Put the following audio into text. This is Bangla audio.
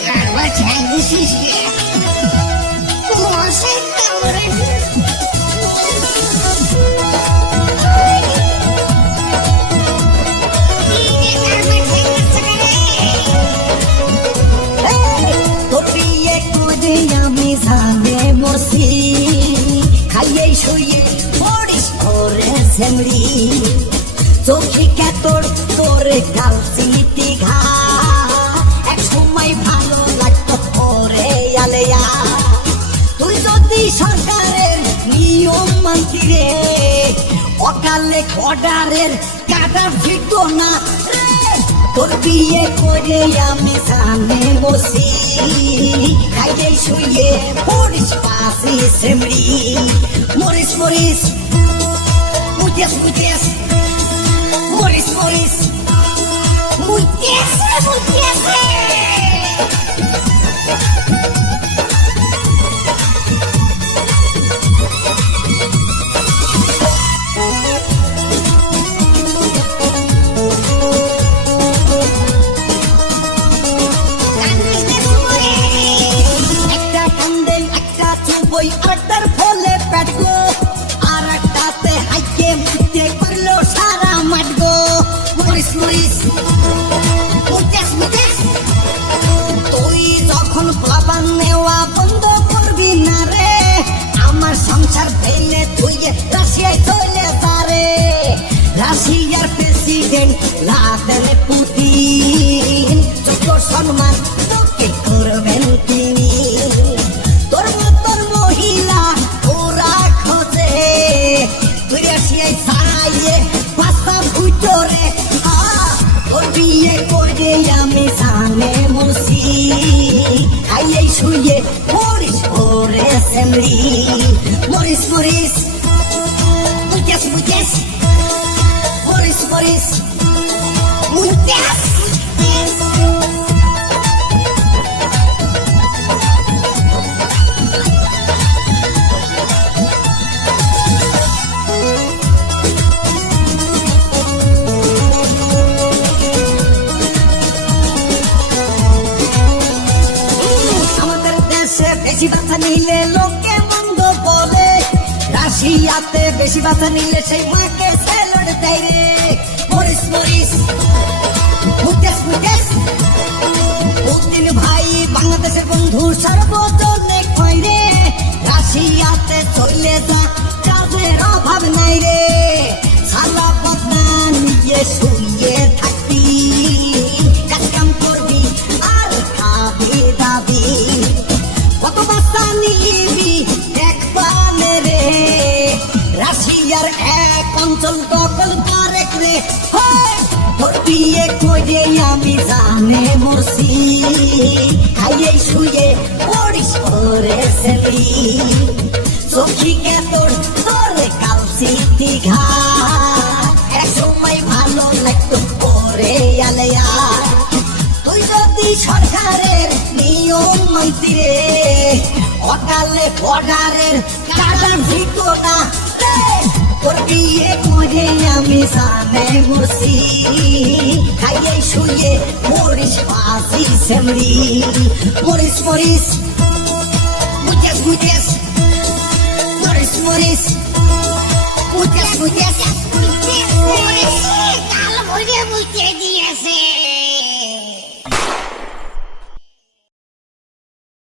larva çengisiyle Kumasın kavrın তোপিয়ে করে আমি জানে মরছি খাইয়ে শুয়ে পড়িস করে সেমরি চোখে কেতর তোরে কালসিটি ঘা এক সময় ভালো লাগতো ওরে আলেয়া তুই যদি সরকারের নিয়ম মানতি রে অকালে অর্ডারের কাটা ফিরতো না রে তোর বিয়ে করে আমি সামনে বসি খাইয়ে শুয়ে পড়িস পাশে সেমরি মরিস মরিস মুইতেস মুইতেস মরিস মরিস muites একটা কান্দে একটা চুবই আটার ফলে পেট গো আর একটাতে হাইকে মুইতে করলো সারা মাঠ গো মরিস মরিস muites তুই যখন প্লাবান নেওয়া বন্ধ করবি না রে আমার সংসার ফেলে তুই রাশিয়ায় চলে পারে রাশিয়ার প্রেসিডেন্ট ভ্লাদিমির পুতিন যত সম্মান তোকে করবেন তিনি তোর মতন মহিলা ওরা খোঁজে তুই রাশিয়ায় ছাড়াইয়ে বাসা ভুতরে তোর বিয়ে করে আমি জানে মরছি খাইয়ে শুয়ে মরিস ওরে সেমরি মরিস মরিস muites মরিস মরিস muites আমাদের দেশে বেশি বাচ্চা নিলে লোকে মন্দ বলে রাশিয়াতে বেশি বাচ্চা নিলে সেই মাকে স্যালাড দেয় রে মরিস মরিস মুইতেস মুইতেস পুতিন ভাই বাংলাদেশের বন্ধু সর্বজনে কয় রে রাশিয়াতে চলে যা কাজের অভাব নাই রে সারা বদনা নিয়ে শুয়ে থাকবি কাজ কাম করবি আর খাবি দাবি কত বাচ্চা নিবি একবারে রে রাশিয়ার এক অঞ্চল দখল তারেক রে তোর বিয়ে করে আমি জানে মরছি খাইয়ে শুয়ে পড়িস ওরে সেমরি চোখি কেতর তোরে কালসিটি ঘা এক সময় ভালো লাগতো ওরে আলেয়া তুই যদি সরকারের নিয়ম মানতি রে অকালে অর্ডারের কাটা ফিরতো না রে তোর বিয়ে করে আমি জানে মরছি খাইয়ে শুয়ে মরিস পাশি সেমরি মরিস মরিস muites মরিস মরিস muites কাল ভরে মুইতে দিয়েছে